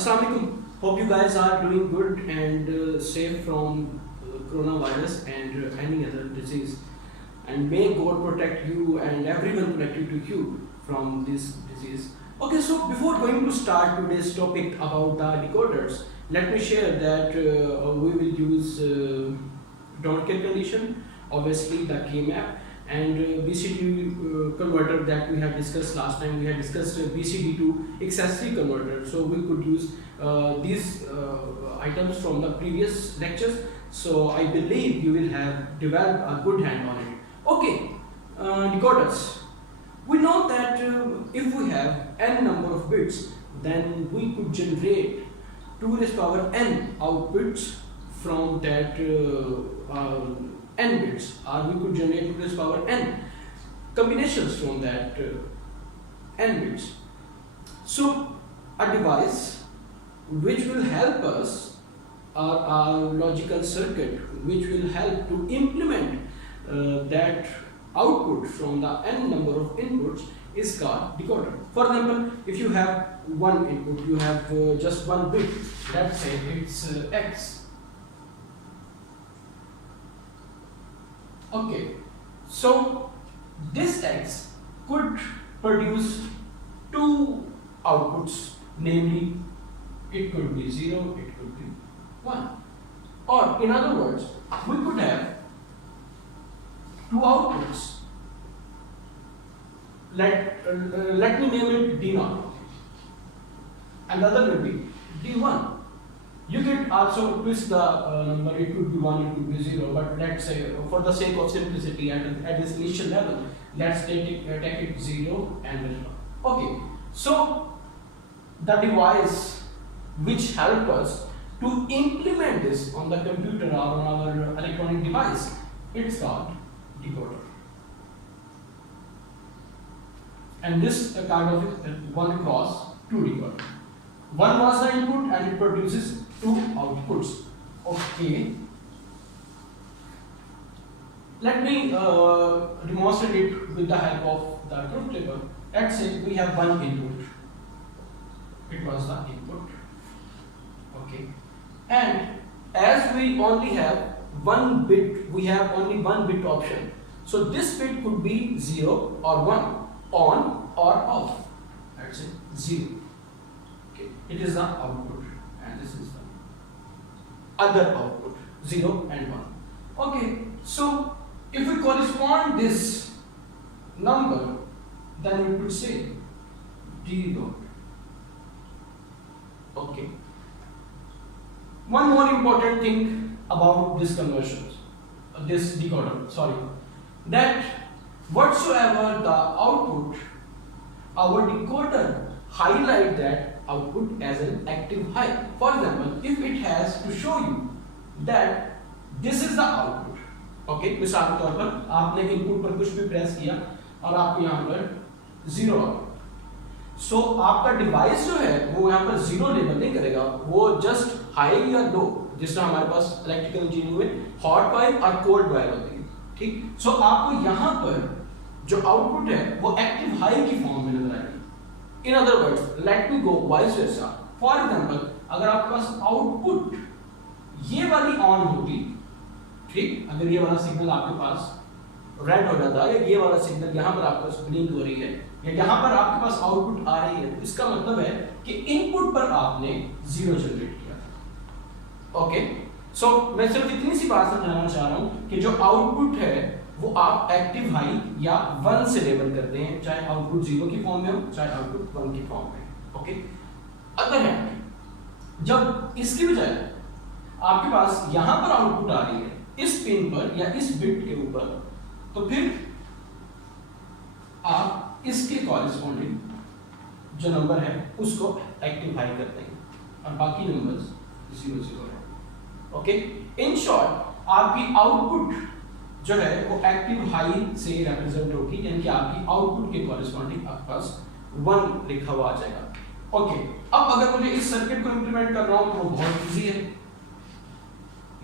Assalamualaikum. Hope you guys are doing good and safe from coronavirus and any other disease. And may God protect you and everyone connected to you from this disease. Okay, so before going to start today's topic about the decoders, let me share that we will use don't care condition, obviously the K-map, and BCD converter that we have discussed last time. We had discussed BCD to XS3 converter, so we could use these items from the previous lectures. So I believe you will have developed a good hand on it. Okay, decoders. We know that if we have n number of bits, then we could generate 2 raised power n outputs from that n bits, or we could generate 2 raised power n combinations from that n bits. So a device which will help us, or our logical circuit which will help to implement that output from the n number of inputs is called decoder. For example, if you have one input, you have just one bit, let's say it's x. Okay, so this x could produce two outputs, namely it could be 0, it could be 1. Or in other words, we could have two outputs. Let me name it D0. Another will be D1. You can also twist the number, it could be 1, it could be 0, but let's say for the sake of simplicity at this initial level, let's take it 0 and 1. Okay, so the device which help us to implement this on the computer or on our electronic device, it's called decoder. And this kind of 1 cross 2 decoder. One was the input and it produces 2 outputs. Okay. Let me demonstrate it with the help of the truth table. Let's say we have one input. It was the input. Okay. And as we only have one bit, we have only one bit option. So this bit could be 0 or 1, on or off. Let's say 0. Okay. It is the output, and this is the other output, 0 and 1. Okay. So if we correspond this number, then we could say D dot. Okay. One more important thing about this conversions, this decoder, sorry, that whatsoever the output, our decoder highlight that output as an active high. For example, if it has to show you that this is the output, okay, मिसाल के तौर पर आपने इनपुट पर कुछ भी प्रेस किया और आपको यहाँ पर 0 आ गया, सो आपका डिवाइस जो है वो यहाँ पर 0 लेबल नहीं करेगा, वो जस्ट हाई या लो, जिस तरह हमारे पास इलेक्ट्रिकल इंजीनियरिंग में हॉट कॉइल और कोल्ड कॉइल होती है, ठीक। सो आपको यहाँ पर जो आउटपुट है वो एक्टिव हाई की फॉर्म में नजर आएगी. In other words, let me go vice versa. For example, अगर आपके पास आउटपुट ये वाली ऑन होती, ठीक, अगर ये वाला सिग्नल आपके पास रेड हो जाता है, ये वाला सिग्नल यहाँ पर आपके पास ब्लिंक हो रही है, या यहाँ पर आपके पास आउटपुट आ रही है, तो इसका मतलब है कि इनपुट पर आपने 0 जनरेट किया. ओके, सो मैं सिर्फ इतनी सी बात समझाना चाह रहा हूँ कि जो आउटपुट है वो आप एक्टिव हाई या 1 से लेबल करते हैं, चाहे आउटपुट 0 की फॉर्म में हो, चाहे आउटपुट 1 की फॉर्म में. ओके, अदर हैंड जब इसकी बजाय आपके पास यहां पर आउटपुट आ रही है इस पिन पर या इस बिट के ऊपर, तो फिर आप इसके कॉरेस्पॉन्डिंग जो नंबर है उसको एक्टिव हाई करते हैं और बाकी नंबर्स 0 0 है. ओके, इन शॉर्ट आपकी आउटपुट जो है वो एक्टिव हाई से रिप्रेजेंट होगी, यानी कि आपकी आउटपुट के कॉरेस्पॉन्डिंग आपके पास 1 लिखा हुआ आ जाएगा. ओके, अब अगर मुझे इस सर्किट को इंप्लीमेंट करना हो तो बहुत इजी है,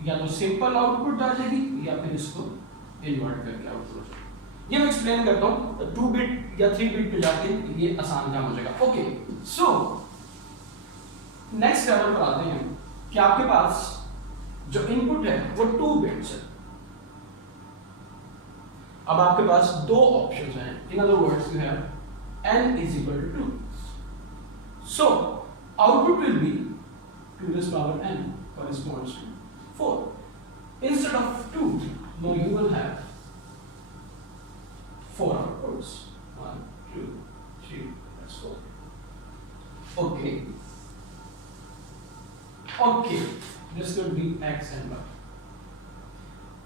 या तो सिंपल आउटपुट आ जाएगी या फिर इसको इन्वर्ट करके आउटपुट. ये मैं एक्सप्लेन करता हूँ, 2 बिट या 3 बिट पे जाके ये आसान काम हो जाएगा. ओके, सो नेक्स्ट लेवल पर आते हैं कि आपके पास जो इनपुट है वो 2 बिट्स है। अब आपके पास दो ऑप्शंस हैं, in other words you have n is equal to 2, so output will be 2 raised to power n corresponds to 4. Instead of 2, now you will have 4 outputs, 1 2 3, that's 4. Okay, this could be x and y.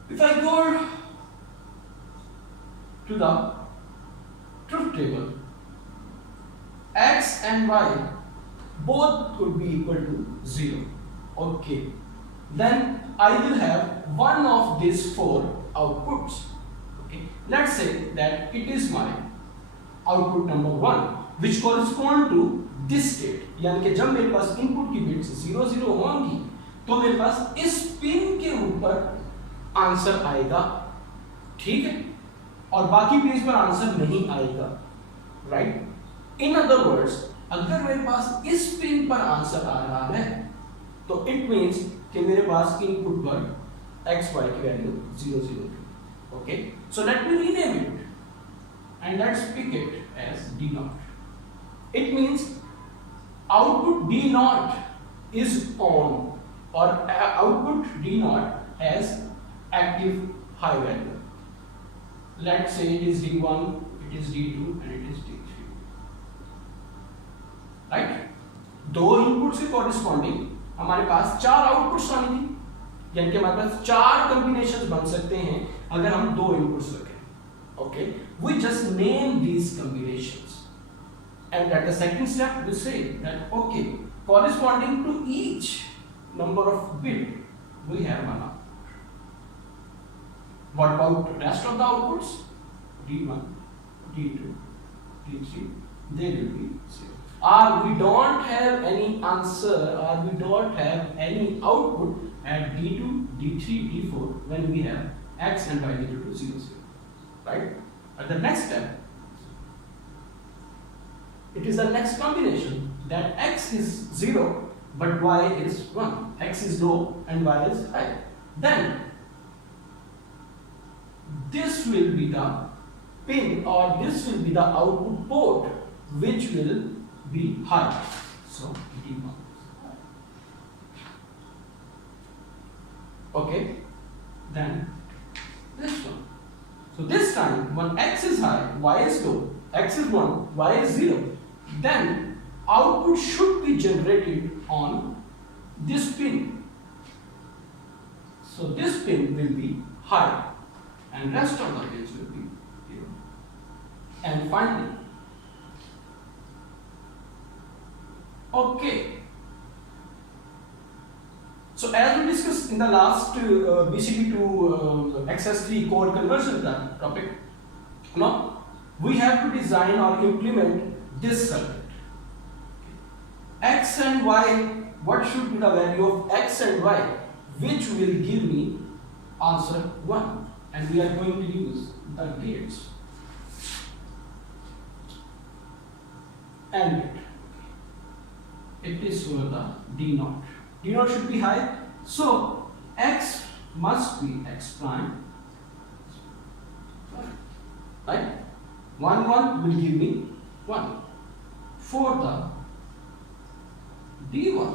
If I go to the truth table, x and y both could be equal to 0. Okay, then I will have one of these 4 outputs. Okay, let's say that it is my output number 1 which correspond to this state, यानी कि जब मेरे पास इनपुट की बिट्स 0 0 होंगी तो मेरे पास इस पिन के ऊपर आंसर आएगा, ठीक है, और बाकी पेज पर आंसर नहीं आएगा, राइट। इन अदर वर्ड्स, अगर मेरे पास इस पिन पर आंसर आ रहा है तो इट मींस कि मेरे पास इनपुट पर x y की वैल्यू 0 0 थी। Okay, so let me rename it and let's pick it as d naught. It means output d naught is on, or output d naught has active high value. Let's say it is d1, it is d2 and it is d3, right? दो इनपुट से कॉरेस्पॉन्डिंग हमारे पास 4 आउटपुट्स आनी थी, यानी कि हमारे पास 4 कॉम्बिनेशंस बन सकते हैं अगर हम दो इनपुट्स रखें। Okay, we just name these combinations. And at the second step, we say that okay, corresponding to each number of bit, we have one output. What about the rest of the outputs? D1, D2, D3, they will be 0. Or we don't have any answer, or we don't have any output at D2, D3, D4 when we have x and y equal to 0 0. Right? At the next step, it is the next combination that x is 0 but y is 1. X is low and y is high. Then this will be the pin, or this will be the output port which will be high. So D1. Okay, then this one. So this time when x is high, y is low, x is 1, y is 0, then output should be generated on this pin. So this pin will be high and rest of the pins will be 0. And finally, okay, so as we discussed in the last BCD to XS3 code conversion topic, now we have to design or implement this circuit. X and y, what should be the value of x and y which will give me answer 1, and we are going to use the gates and it is for the d naught. D naught should be high, so x must be x prime, right? 1 1 will give me 1. For the D1,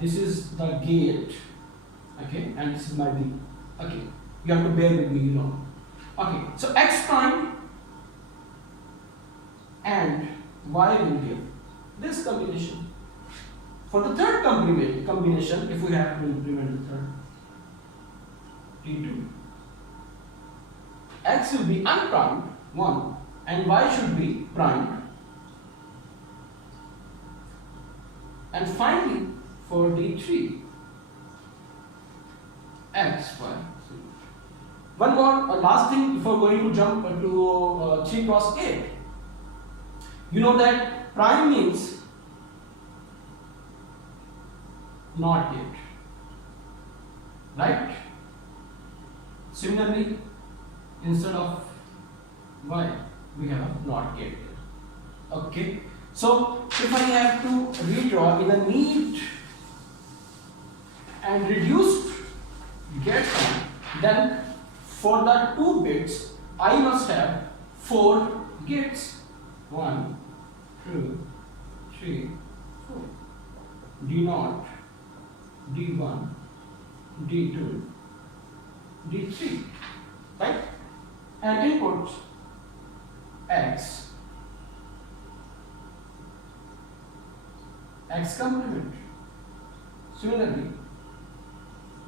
this is the gate, okay, and this is my D. Okay, you have to bear with me, you know. Okay, so x prime and y will give this combination. For the third combination, if we have to implement the third, D2, x will be unprimed 1 and y should be primed. And finally, for D3, x, y. One more last thing before going to jump to 3 cross 8. You know that prime means not yet, right? Similarly, instead of y, we have a not yet. Okay, so if I have to redraw in a neat and reduced gate form, then for the 2 bits I must have 4 gates. 1, 2, 3, 4. D0, D1, D2, D3, right? And inputs X, X complement. Similarly,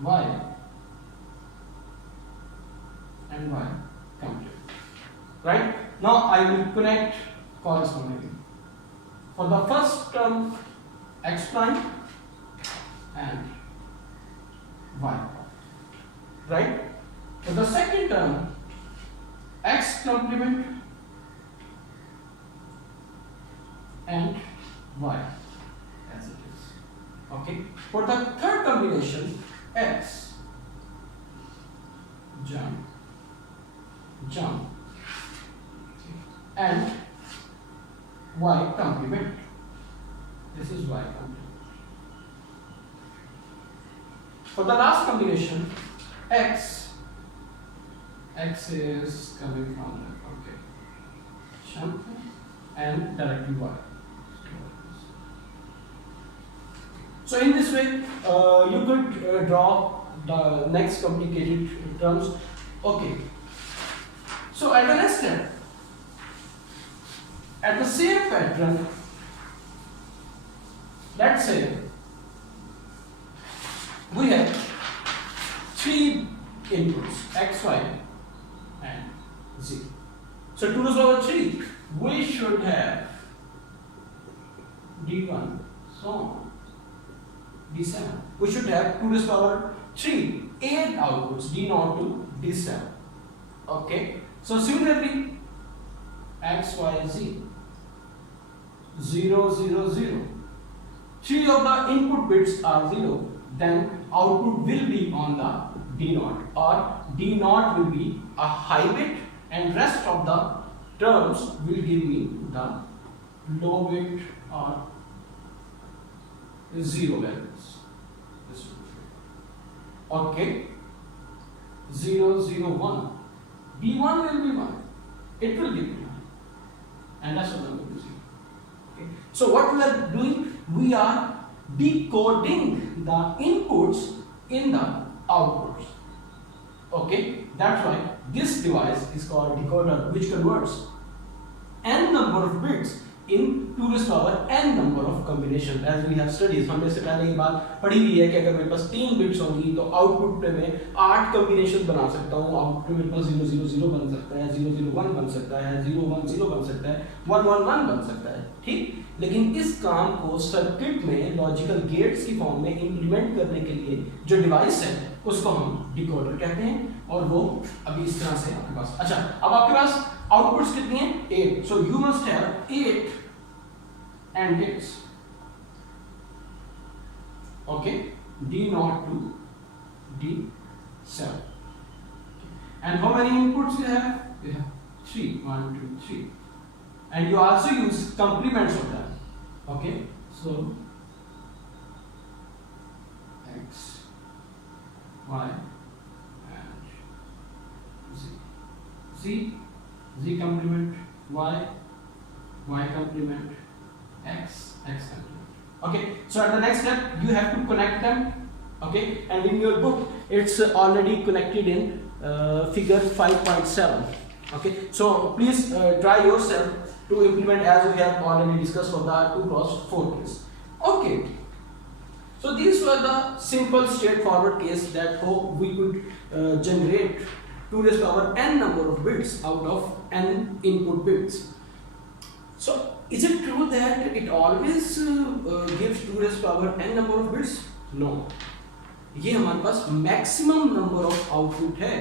Y and Y complement. Right? Now I will connect correspondingly. For the first term, X prime and Y. Right? For the second term, X complement and Y as it is. Okay. For the third combination, X jump and Y complement. This is Y complement. For the last combination, X is coming from there. Okay. Jump and directly Y. So in this way, you could draw the next complicated terms. Okay. So at the next step, at the same pattern, let's say we have 3 inputs, X, Y, and Z. So 2 to the power 3, we should have D1, so on, D7. We should have 2 to the power 3, 8 outputs, D0 to D7. Okay. So similarly, X, Y, Z, 0, 0, 0. 3 of the input bits are 0, then output will be on the D0, or D0 will be a high bit and rest of the terms will give me the low bit or 0 values. Okay. 0, 0, 1. B1 will be 1. It will give me 1. And that's what I'm going to see. Okay. So what we are doing? We are decoding the inputs in the outputs. Okay. That's why this device is called decoder, which converts n number of bits in 2 to the power n number of combination. As we have studied, हमने इससे पहले ये बात पढ़ी हुई है कि अगर मेरे पास 3 बिट्स होंगी तो आउटपुट पे मैं 8 कॉम्बिनेशन बना सकता हूँ. आउटपुट मेरे पास 0 0 0 बन सकता है, 0 0 1 बन सकता है, 0 1 0 बन सकता है, 1 1 1 बन सकता है. ठीक. लेकिन इस काम को सर्किट में लॉजिकल गेट्स की फॉर्म में इंप्लीमेंट करने के लिए जो डिवाइस है उसको हम डिकोडर कहते हैं. और वो अभी इस तरह से आपके पास. अच्छा, अब आपके पास आउटपुट्स कितनी हैं? 8. So you must have 8 and gates. Okay, D0 to D7. And how many inputs we have? We have 3. 1, 2, 3. And you also use complements of them. Okay, so X, Y, and Z. Z complement, Y complement, X complement. Okay, so at the next step you have to connect them. Okay, and in your book it's already connected in figure 5.7. Okay, so please try yourself to implement as we have already discussed for the 2x4 case. Okay, so these were the simple straightforward case that how we could generate 2 to the power n number of bits out of n input bits. So is it true that it always gives 2 to the power n number of bits? No. ये हमारे पास maximum number of output है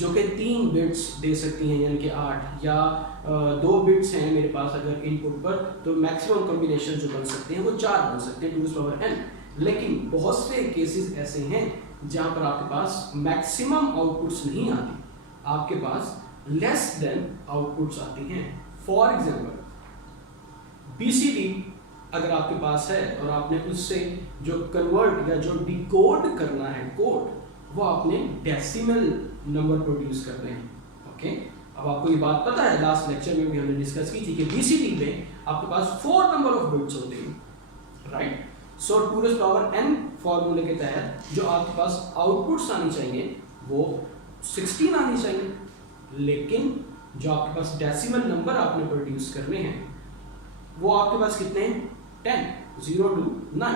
जो कि 3 बिट्स दे सकती हैं, यानी कि 8 या 2 बिट्स हैं मेरे पास अगर इनपुट पर, तो मैक्सिमम कॉम्बिनेशन जो बन सकते हैं वो 4 बन सकते हैं 2 to the power n. लेकिन बहुत से केसेस ऐसे हैं जहाँ पर आपके पास मैक्सिमम आउटपुट्स नहीं आती, आपके पास लेस देन आउटपुट्स आती हैं. फॉर एग्जाम्पल BCD अगर आपके पास है और आपने उससे जो कन्वर्ट या जो डिकोड करना है कोड, वो आपने डेसिमल नंबर प्रोड्यूस करने हैं। ओके, अब आपको ये बात पता है, लास्ट लेक्चर में भी हमने डिस्कस की थी कि बीसीडी में आपके पास 4 नंबर ऑफ बिट्स होते हैं, राइट। सो 2n फॉर्मूले के तहत जो आपके पास आउटपुट्स आनी चाहिए वो 16 आनी चाहिए, लेकिन जो आपके पास डेसिमल नंबर आपने प्रोड्यूस करने हैं वो आपके पास कितने हैं? 10, 0 to 9,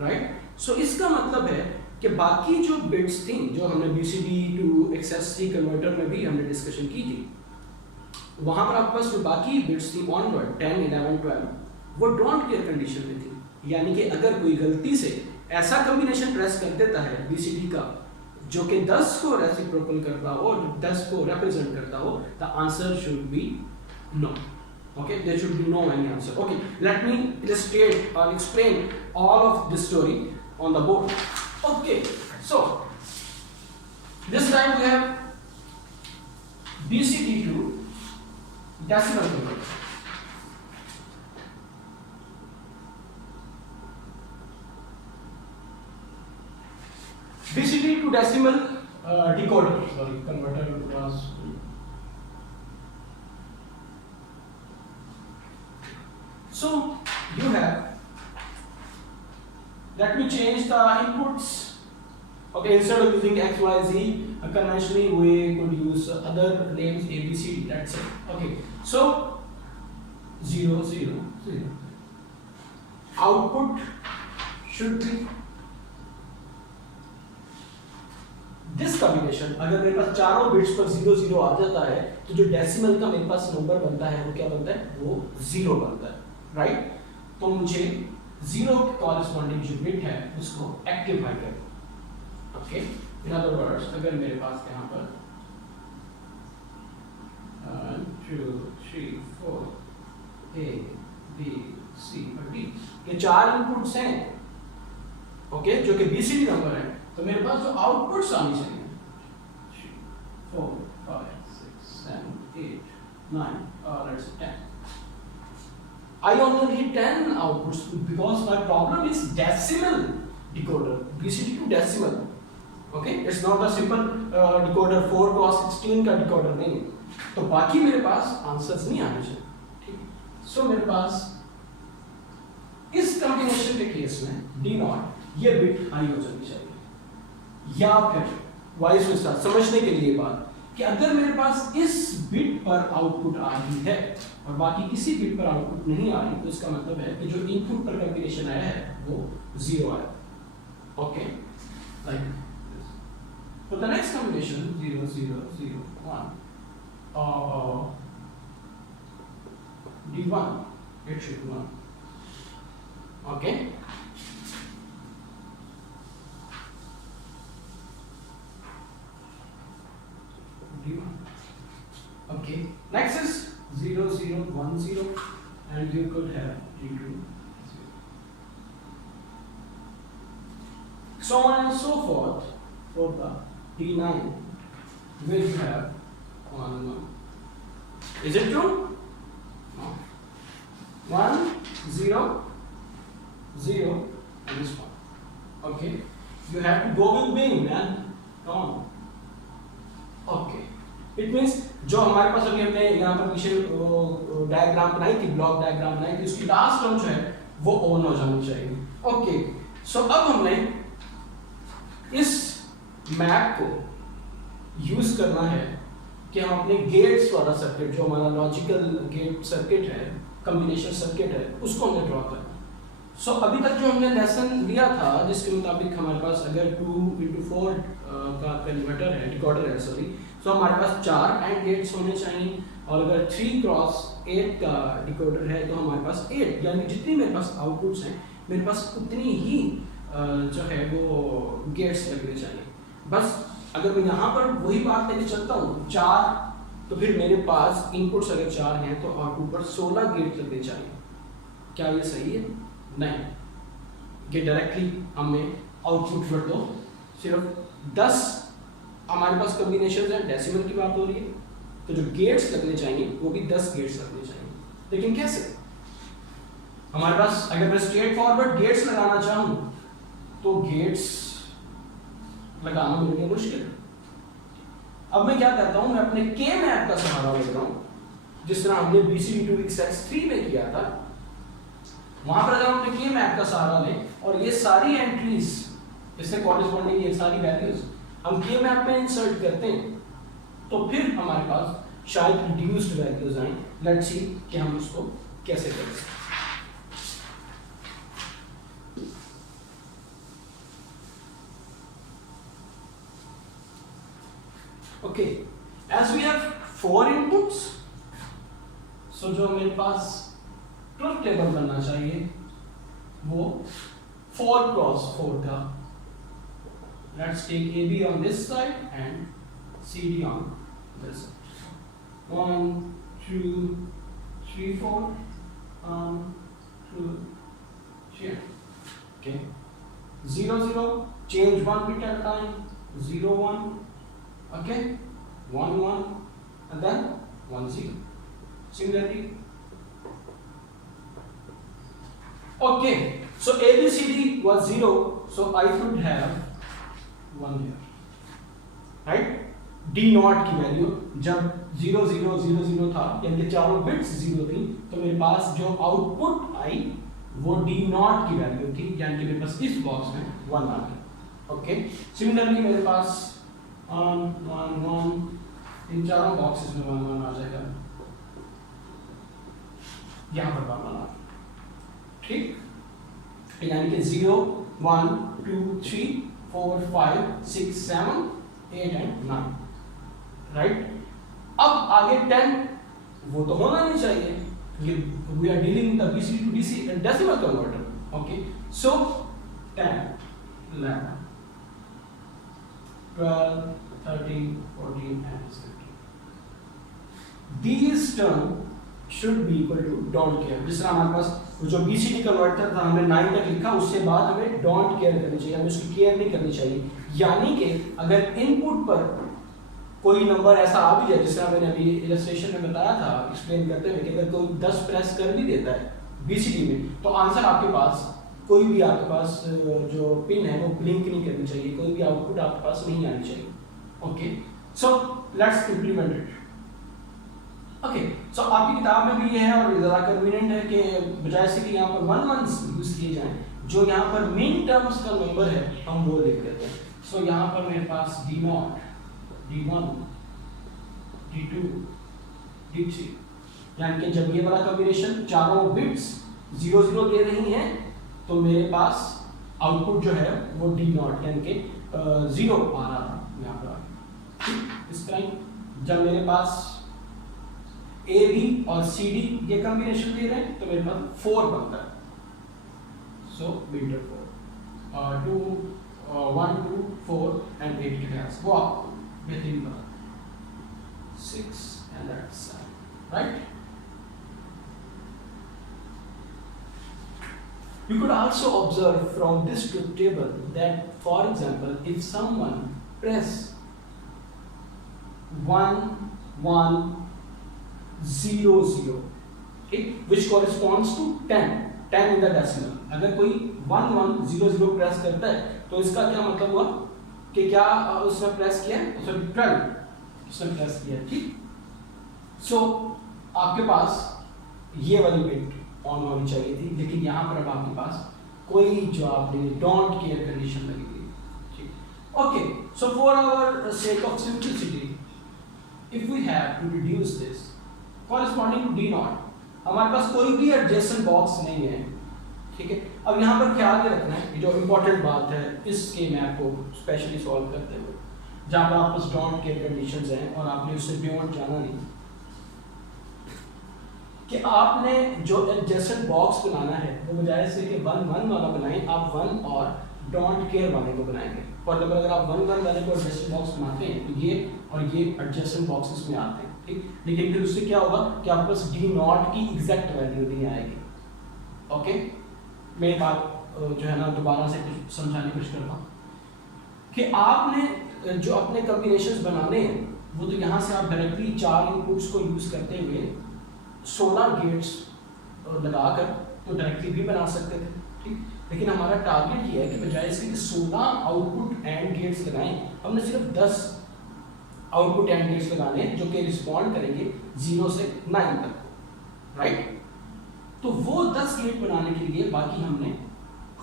राइट। सो इसका मतलब है कि बाकी जो बिट्स थी जो हमने BCD टू XS3 कन्वर्टर में भी हमने डिस्कशन की थी, वहां पर आपके पास जो बाकी बिट्स थी ऑनवर्ड 10, 11, 12 वो डोंट केयर कंडीशन में थी। यानी कि अगर कोई गलती से ऐसा कॉम्बिनेशन प्रेस कर देता है BCD का जो कि 10 को रेसिप्रोकल करता हो और 10 को रिप्रेजेंट करता हो, the answer should be no. Okay, there should be no any answer. Okay, let me illustrate or explain all of this story on the board. Okay, so this time we have BCD to decimal converter. BCD to decimal decoder. Sorry, converter was. So you have, let me change the inputs. Okay, instead of using X, Y, Z, conventionally we could use other names A, B, C, D. That's it. Okay, so 0, 0, 0. Output should be this combination. अगर मेरे पास चारों बिट्स पर 0, 0 आ जाता है तो जो डेसिमल का मेरे पास नंबर बनता है वो क्या बनता है? वो 0 बनता है, राइट। तो मुझे 0 के कॉरेस्पॉन्डिंग जो बिट है उसको एक्टिव हाई कर। ओके, इन अदर वर्ड्स अगर मेरे पास यहाँ पर 1, 2, 3, 4 A, B, C और D ये 4 इनपुट्स हैं, ओके, जो कि BCD नंबर है, तो मेरे पास जो आउटपुट्स आनी चाहिए 3, 4, 5, 6, 7, 8, 9 और let's say 10. I only need 10 outputs because my problem is decimal decoder, BCD to decimal. Okay, it's not a simple decoder 4 cross 16 का decoder नहीं, तो बाकी मेरे पास आंसर्स नहीं आने चाहिए, ठीक। सो मेरे पास इस कॉम्बिनेशन के केस में D0 ये बिट हाई हो जानी चाहिए, या फिर वाइस वर्सा। समझने के लिए बात कि अगर मेरे पास इस बिट पर आउटपुट आ रही है और बाकी किसी बिट पर आउटपुट नहीं आ रही, तो इसका मतलब है कि जो इनपुट पर कॉम्बिनेशन आया है वो 0 आया। Okay, like this. तो the next combination 0, 0, 0, 1 D1 it should be 1. Okay, D1. Okay, next is 0, 0, 1, 0 and you could have D2, 0. So on and so forth for the D9 where you have 1, 1. Is it true? No. 1, 0, 0 and this one. Okay, you have to go with me, man. Come on. Okay, it means जो हमारे पास अभी हमने यहाँ पर पीछे डायग्राम बनाई थी, block diagram बनाई थी, उसकी लास्ट टर्म जो है वो ऑन हो जानी चाहिए। ओके, सो अब हमने इस मैप को यूज करना है कि हम अपने गेट्स वाला सर्किट, जो हमारा लॉजिकल गेट सर्किट है, कॉम्बिनेशन सर्किट है, उसको हमने ड्रॉ करना है। सो अभी तक जो हमने लेसन लिया था जिसके मुताबिक हमारे पास अगर 2x4 का कन्वर्टर है, डिकोडर है सॉरी, तो हमारे पास 4 एंड गेट्स होने चाहिए, और अगर 3x8 का डिकोडर है तो हमारे पास 8, यानी जितनी मेरे पास आउटपुट्स हैं मेरे पास उतनी ही जो है वो गेट्स लगने चाहिए। बस अगर मैं यहाँ पर वही बात लेके चलता हूँ 4, तो फिर मेरे पास इनपुट्स अगर 4 हैं तो आउटपुट पर 16 गेट लगने चाहिए। क्या ये सही है? नहीं, ये डायरेक्टली हमें आउटपुट पर दो, सिर्फ 10 हमारे पास कॉम्बिनेशन है, डेसिमल की बात हो रही है, तो जो गेट्स लगने चाहिए वो भी 10 गेट्स लगने चाहिए। लेकिन कैसे? हमारे पास अगर मैं स्ट्रेट फॉरवर्ड गेट्स लगाना चाहूं तो गेट्स लगाना मेरे लिए मुश्किल है। अब मैं क्या करता हूं, मैं अपने के मैप का सहारा ले रहा हूं, जिस तरह हमने BCD to exercise 3 में किया था। वहां पर अगर हम अपने के मैप का सहारा लें और ये सारी एंट्रीज, इससे कॉरेस्पॉन्डिंग ये सारी वैल्यूज हम के मैप में इंसर्ट करते हैं, तो फिर हमारे पास शायद रिड्यूस्ड वैल्यूज आए। लेट्स सी कि हम उसको कैसे करें। Okay, as we have 4 inputs, so जो मेरे पास ट्रुथ टेबल बनना चाहिए वो 4 cross 4 का। Let's take AB on this side and CD on this side. 1, 2, 3, 4, 2, 3. Okay. 0, 0. Change 1 bit at a time. 0, 1. Okay, 1, 1, and then 1, 0. Similarly, okay. So ABCD was 0, so I should have 1 here, right? D naught की वैल्यू जब 0, 0, 0, 0 था, यानी चारों बिट्स 0 थी, तो मेरे पास जो आउटपुट आई वो D naught की वैल्यू थी, यानी कि मेरे पास इस बॉक्स में 1 आ गया। ओके, सिमिलरली मेरे पास 1, 1, 1, इन चारों बॉक्सेस में 1, 1 आ जाएगा, यहां पर 1, 1 आ गया। ठीक, यानी कि 0, 1, 2, 3, 4, 5, 6, 7, 8 एंड 9, राइट। अब आगे 10 वो तो होना नहीं चाहिए, we are dealing the BCD to DC decimal converter. Okay, so 10, 11, 12, 13, 14 and 15. These terms should be equal to don't care। जिस तरह हमारे पास जो BCD कन्वर्टर था, हमने 9 तक लिखा, उससे बाद हमें don't care करनी चाहिए, हमें उसकी केयर नहीं करनी चाहिए। यानी कि अगर इनपुट पर कोई नंबर ऐसा आ भी जाए, जिस तरह मैंने अभी इलस्ट्रेशन में बताया था एक्सप्लेन करते हुए, कि अगर कोई 10 प्रेस कर भी देता है BCD में, तो आंसर आपके पास कोई भी आपके पास जो पिन है वो ब्लिंक नहीं करनी चाहिए, कोई भी आउटपुट आपके पास नहीं आनी चाहिए। Okay, so let's implement it. Okay, so आपकी किताब में भी ये है और ज़्यादा कन्वीनियंट है कि बजाय से कि यहाँ पर 1 1s यूज किए जाएं, जो यहाँ पर मिन टर्म्स का नंबर है हम वो लिख देते हैं। सो यहाँ पर मेरे पास D0, D1, D2, D3, यानी कि जब ये वाला कॉम्बिनेशन चारों बिट्स 0 0 दे रही हैं, तो मेरे पास आउटपुट जो है वो D0 यानी कि 0 आ रहा था यहाँ पर। इस तरह जब मेरे पास AB और CD ये कॉम्बिनेशन दे रहे हैं, तो मेरे पास 4 बनता है। सो बिल्डर 4, 2, 1, 2, 4 एंड 8 के पास वो आपको बेहतरीन बना 6 and that's 7, right. You could also observe from this truth table that, for example, if someone press 1, 1, 0, 0, okay, which corresponds to 10 in the decimal. अगर कोई 1, 1, 0, 0 प्रेस करता है, तो इसका क्या मतलब हुआ कि क्या उसने प्रेस किया, सॉरी 12 उसने प्रेस किया। ठीक, सो आपके पास ये वाली बिट ऑन होनी चाहिए थी, लेकिन यहाँ पर अब आपके पास कोई जवाब नहीं, डोंट केयर कंडीशन लगी हुई। ठीक, okay, so for our sake of simplicity, if we have to reduce this corresponding to D0, हमारे पास कोई भी एडजेसेंट बॉक्स नहीं है। ठीक है, अब यहाँ पर ख्याल में रखना है, जो इंपॉर्टेंट बात है इस के मैप को स्पेशली सॉल्व करते हुए, जहाँ पर आपके पास डोंट केयर कंडीशंस हैं और आपने उससे बियॉन्ड जाना नहीं, कि आपने जो एडजेसेंट बॉक्स बनाना है वो बजाय से कि 1, 1 वाला बनाएं, आप 1 और डोंट केयर वाले को बनाएंगे। फॉर एग्जाम्पल अगर आप 1, 1 वाले को एडजेसेंट बॉक्स बनाते हैं, तो ये और ये एडजेसेंट बॉक्सेस में आते हैं। ठीक, लेकिन फिर उससे क्या होगा कि आपके पास D0 की एग्जैक्ट वैल्यू नहीं आएगी। ओके, मेरी बात जो है ना दोबारा से कुछ समझाने की कोशिश करता हूँ कि आपने जो अपने कॉम्बिनेशंस बनाने हैं, वो तो यहाँ से आप डायरेक्टली 4 इनपुट्स को यूज करते हुए 16 गेट्स लगाकर तो डायरेक्टली भी बना सकते थे, ठीक। लेकिन हमारा टारगेट ये है कि बजाय इसके कि 16 आउटपुट एंड गेट्स लगाएं, हमने सिर्फ 10 आउटपुट एंड गेट्स लगाने जो कि रिस्पॉन्ड करेंगे 0 से 9 तक, राइट। तो वो 10 गेट बनाने के लिए बाकी हमने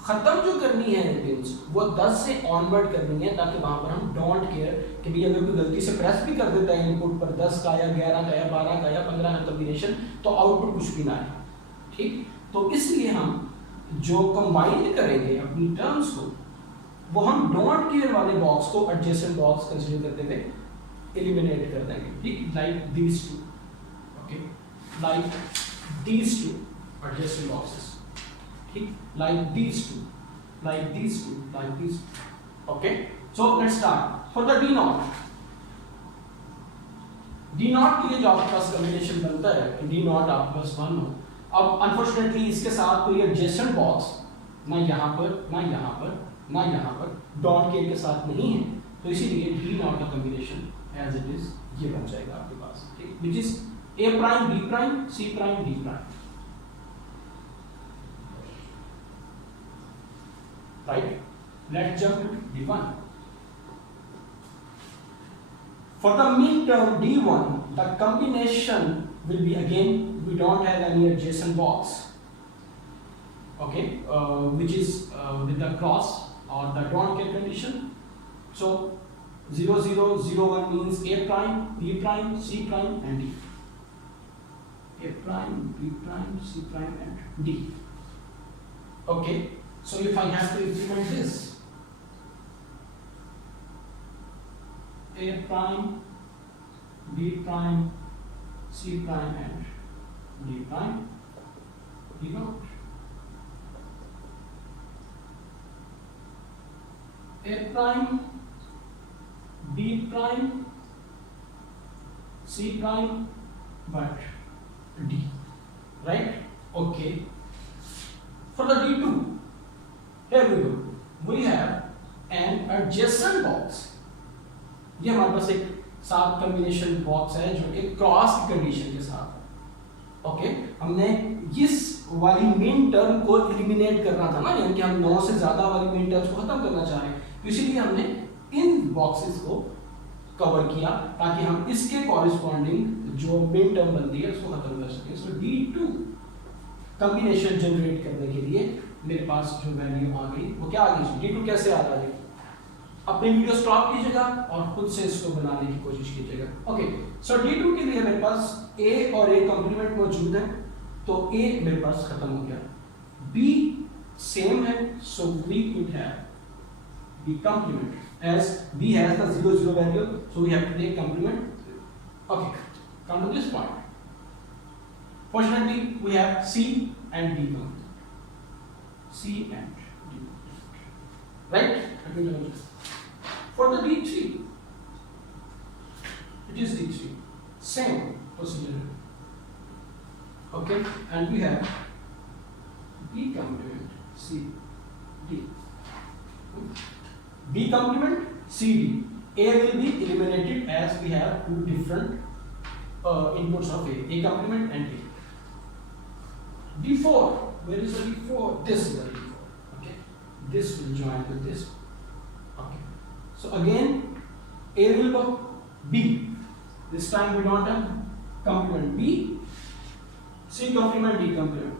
खत्म जो करनी है पिन्स वो 10 से ऑनवर्ड करनी है, ताकि वहां पर हम डोंट केयर कि भाई अगर कोई गलती से प्रेस भी कर देता है इनपुट पर 10 का या 11 का या 12 का या 15 का कॉम्बिनेशन, तो आउटपुट कुछ भी ना आए, ठीक। तो इसलिए हम जो कंबाइंड करेंगे अपनी टर्म्स को, वो हम डोंट केयर वाले बॉक्स को एडजेसेंट बॉक्स कंसीडर करते हुए एलिमिनेट कर देंगे, ठीक। Like these two, okay, like these two adjacent boxes, ठीक, like these two, like these two, like these two. Okay, so let's start. For the D naught, D naught के लिए जो आपके पास कॉम्बिनेशन बनता है कि D naught आपके पास 1 हो, अब अनफॉर्चुनेटली इसके साथ कोई adjacent box ना यहाँ पर ना यहाँ पर ना यहाँ पर डॉट के साथ नहीं है, तो इसीलिए D naught का कॉम्बिनेशन as it is ये बन जाएगा आपके पास, ठीक, which is A prime B prime C prime D prime. Right? Let's jump to D1. For the min-term D1, the combination will be, again, we don't have any adjacent box, okay, which is with the cross or the don't care condition. So 0 0 0 1 means A prime, B prime, C prime and D. A prime, B prime, C prime and D. Okay. So if I have to implement this, A prime, B prime, C prime and D prime, D naught. A prime, B prime, C prime, but D, right? Okay. For the D2, here we go. We have an adjacent box. ये हमारे पास एक साथ combination box है जो कि क्रॉस की कंडीशन के साथ है, ओके। हमने इस वाली मेन टर्म को एलिमिनेट करना था ना, यानी कि हम 9 से ज्यादा वाली मेन टर्म्स को खत्म करना चाह रहे हैं, तो इसीलिए हमने इन बॉक्सेस को कवर किया ताकि हम इसके कॉरेस्पॉन्डिंग जो मेन टर्म बनती है उसको खत्म कर सकें। सो D2 कॉम्बिनेशन जनरेट करने के लिए मेरे पास जो वैल्यू आ गई वो क्या आ गई, D2 कैसे आ रहा है, अपनी वीडियो स्टॉप कीजिएगा और खुद से इसको बनाने की कोशिश कीजिएगा, ओके। सो D2 के लिए मेरे पास A और A कॉम्प्लीमेंट मौजूद है, तो A मेरे पास खत्म हो गया, B सेम है, so we could have B complement as B has the 0 0 value, so we have to take complement, okay. Come to this point, fortunately we have C and D complement, C and D, right? Let me tell you. For the D3, it is D3, same procedure, okay, and we have B complement C D, B complement C D. A will be eliminated as we have two different inputs of A complement and A. D4, where is the D4? This is the D4, okay. This will join with this, okay. So again, A will go B. This time we don't have complement B, C complement D complement.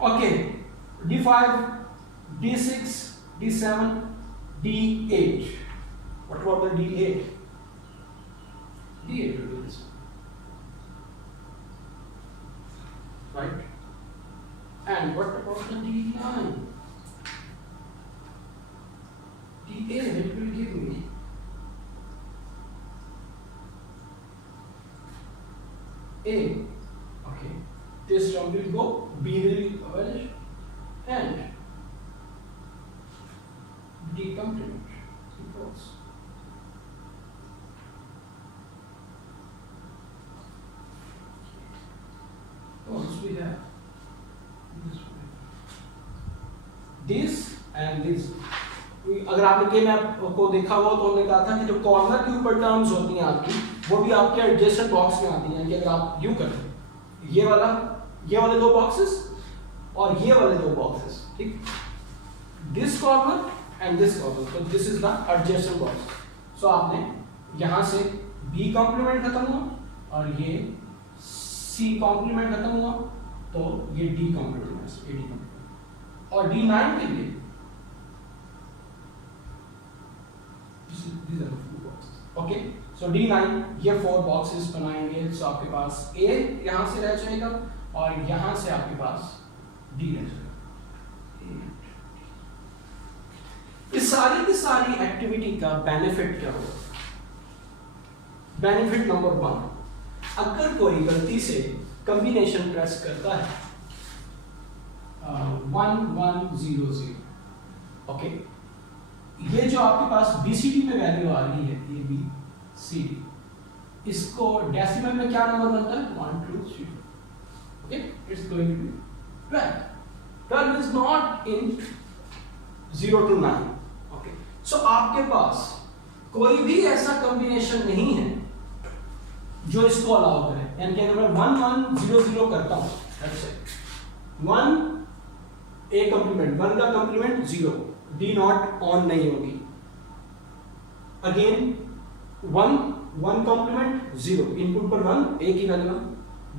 Okay, D5, D6, D7, D8. What about the D8? D8 will be this one, right? And what about the D9? D8, it will give me A, okay. This term will go, B will vanish, and D complement equals we have this and this. अगर आपने के मैप को देखा हो तो हमने कहा था कि जो कॉर्नर के ऊपर टर्म्स होती हैं आपकी, वो भी आपके एडजेसेंट बॉक्स में आती हैं। कि अगर आप यूं करें, ये वाला ये वाले दो बॉक्सेस और ये वाले दो बॉक्सेस, ठीक, this corner and this corner, तो this is the adjacent box. So आपने यहां से बी कॉम्प्लीमेंट खत्म हुआ और ये सी कॉम्प्लीमेंट खत्म हुआ, तो ये डी कॉम्प्लीमेंट, ये डी कॉम्प्लीमेंट। और D9 के लिए ओके, सो D9 ये 4 बॉक्सेस बनाएंगे। सो आपके पास A यहां से रह जाएगा और यहां से आपके पास D रह जाएगा। इस सारी की सारी एक्टिविटी का बेनिफिट क्या होगा? बेनिफिट नंबर 1, अगर कोई गलती से कॉम्बिनेशन प्रेस करता है 1 1 0 0, ओके, ये जो आपके पास BCD में वैल्यू आ रही है, ये BCD, इसको डेसिमल में क्या नंबर बनता है? 1 2 3, okay, it's going to be 12. 12 is not in 0 to 9, okay. So आपके पास कोई भी ऐसा कॉम्बिनेशन नहीं है जो इसको अलाउ करे, यानी कि अगर मैं 1 1 0 0 करता हूं, लेट्स से 1 A कॉम्प्लीमेंट, 1 का कॉम्प्लीमेंट 0, D नॉट ऑन नहीं होगी। अगेन 1 1 कॉम्प्लीमेंट 0, इनपुट पर 1 A की वैल्यू,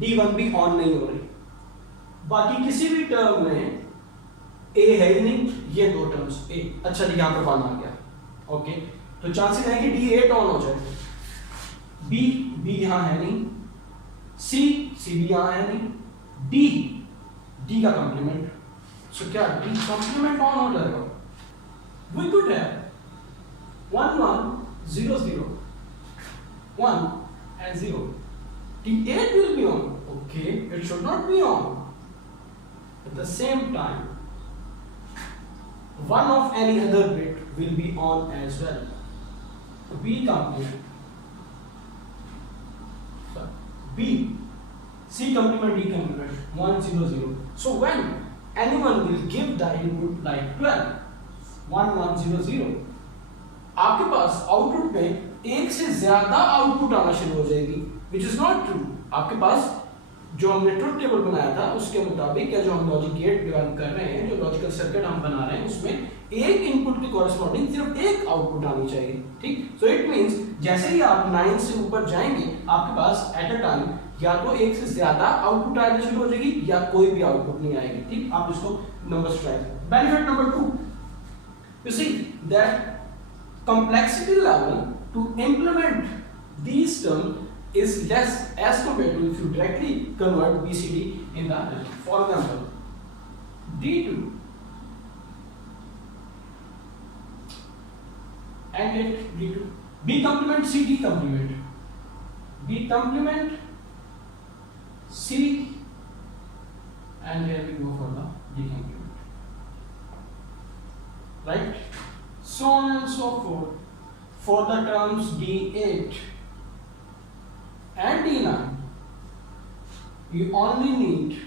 D1 भी ऑन नहीं हो रही। बाकी किसी भी टर्म में A है ही नहीं, ये दो टर्म्स A, अच्छा जी यहां पर 1 आ गया, ओके, तो चांसेस है कि D8 ऑन हो जाए। B यहां है नहीं, C भी यहां है नहीं, D का कॉम्प्लीमेंट, सो क्या D कॉम्प्लीमेंट ऑन हो जाएगा? We could have 1 1 0 0 1 and 0. D8 will be on, okay, it should not be on. At the same time, one of any other bit will be on as well. B complement, B, C complement, D complement, 1 0 0. So when anyone will give the input like 12 1 1 0 0, आपके पास आउटपुट में एक से ज्यादा आउटपुट आना शुरू हो जाएगी, which is not true. आपके पास जो हमने ट्रुथ टेबल बनाया था उसके मुताबिक, या जो हम लॉजिक गेट डेवलप कर रहे हैं, जो लॉजिकल सर्किट हम बना रहे हैं, उसमें एक इनपुट के कॉरेस्पॉन्डिंग सिर्फ एक आउटपुट आनी चाहिए, ठीक। सो इट मींस जैसे ही आप 9 से ऊपर जाएंगे, आपके पास एट अ टाइम या तो एक से ज्यादा आउटपुट आना शुरू हो जाएगी या कोई भी आउटपुट नहीं आएगी, ठीक। आप इसको नंबर्स ट्राई करें। Benefit number 2, you see that complexity level to implement these terms is less as compared to if you directly convert BCD in the, for example, D2 and it D2, B complement C, D complement, B complement C, and here we go for the D complement, right? So on and so forth for the terms D8 and D9. You only need,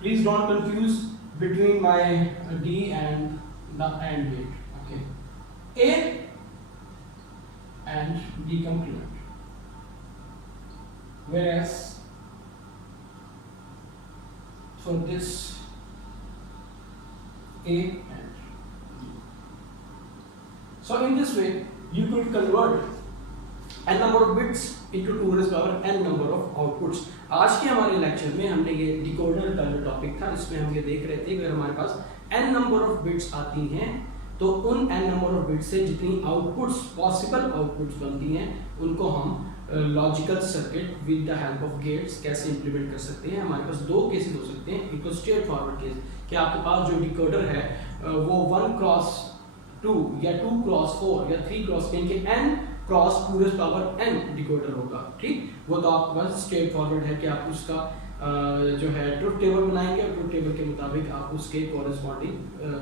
please don't confuse between my D and the AND gate, okay, A and D complement, whereas for this A and D. So in this way you could convert n number of bits into 2 raised power n number of outputs. आज के हमारे लेक्चर में हमने ये डिकोडर का जो टॉपिक था, इसमें हम ये देख रहे थे कि अगर हमारे पास n नंबर ऑफ बिट्स आती हैं तो उन n नंबर ऑफ बिट्स से जितनी आउटपुट्स, पॉसिबल आउटपुट्स बनती हैं, उनको हम logical circuit with the help of gates कैसे इंप्लीमेंट कर सकते हैं। हमारे पास दो केसेस हो सकते हैं। एक तो स्ट्रेट फॉरवर्ड केस कि आपके पास जो डिकोडर है वो 1x2 या 2x4 या 3x, यानी कि n cross 2 rays power n decoder होगा, ठीक। वो तो आपके पास स्ट्रेट फॉरवर्ड है कि आप उसका जो है ट्रुथ टेबल बनाएंगे और ट्रुथ टेबल के मुताबिक आप उसके कॉरेस्पॉन्डिंग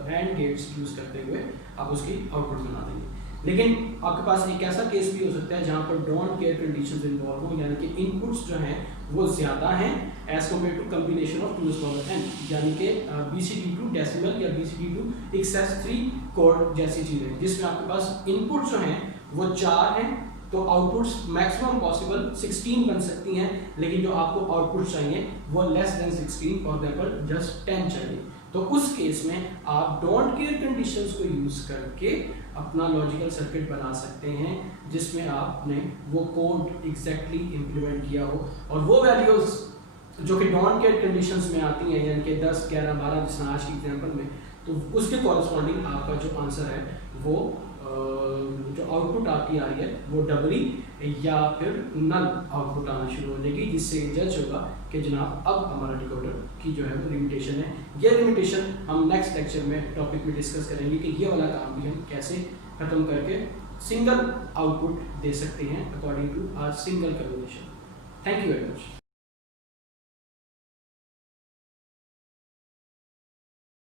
एंड गेट्स यूज करते हुए आप उसकी आउटपुट बना देंगे। लेकिन आपके पास एक ऐसा केस भी हो सकता है जहां पर डोंट केयर कंडीशंस इन्वॉल्व हो, यानी कि इनपुट्स जो हैं वो ज्यादा हैं as compare to combination of 2 power n, यानी कि BCD2 डेसिमल या BCD2 XS3 कोड जैसी चीजें, जिसमें आपके पास इनपुट जो हैं वो 4 हैं तो आउटपुट्स मैक्सिमम पॉसिबल 16 बन सकती हैं, लेकिन जो आपको आउटपुट चाहिए वो less than 16, for example just 10 चाहिए। तो उस केस में आप डोंट केयर कंडीशंस को यूज करके अपना लॉजिकल सर्किट बना सकते हैं जिसमें आपने वो कोड एग्जैक्टली इंप्लीमेंट किया हो, और वो वैल्यूज जो कि डोंट केयर कंडीशंस में आती हैं, यानी कि 10, 11, 12 जिस आज की एग्जांपल में, तो उसके कॉरस्पॉन्डिंग आपका जो आंसर है वो जो आउटपुट आपकी आ रही है वो डबली या फिर नल आउटपुट आना शुरू हो जाएगी, जिससे जज होगा कि जनाब अब हमारा डिकोडर की जो है वो लिमिटेशन है। ये लिमिटेशन हम नेक्स्ट लेक्चर में टॉपिक में डिस्कस करेंगे कि ये वाला काम भी हम कैसे खत्म करके सिंगल आउटपुट दे सकते हैं according to our single conversation. Thank you very much.